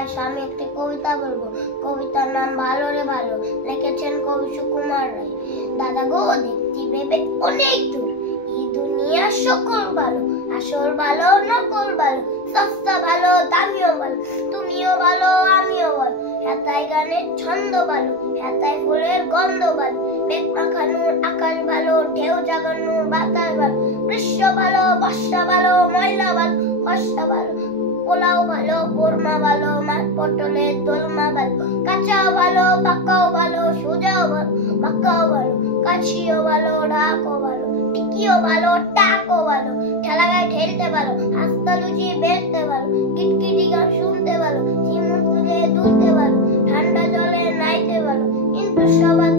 আইসো, আমি একটি কবিতা বলবো। কবিতার নাম ভালো রে ভালো, লিখেছেন কবি সুকুমার রায়। দাদা গো দেখতে ভেবে অনেক দূর, এই দুনিয়া সকল ভালো, আসল ভালো নকল ভালো, সস্তা ভালো দামিও ভালো, তুমিও ভালো আমিও ভালো, হেতায় গানের ছন্দ ভালো, হেতায় ফুলের গন্ধ ভালো, মেঘ মাখানোর আকাশ ভালো, ঢেউ জাগানোর বাতাস ভালো, গ্রীষ্ম ভালো বর্ষা ভালো, ময়লা ভালো ফর্সা ভালো, পোলাও ভালো বোরমা ভালো, মাছ পটলের দোলমা ভালো, কাঁচাও ভালো পাকাও ভালো, সোজাও ভালো বাঁকাও ভালো, কাছিও ভালো ঢাকও ভালো, টিকিও ভালো টাকও ভালো, ঠেলা গায়ে ঠেলতে ভালো, হাসতা লুচিয়ে বেলতে ভালো, কিটকিটি গান শুনতে ভালো, চিমুক তুলে দুলতে ভালো, ঠান্ডা জলে নাইতে ভালো, কিন্তু সবার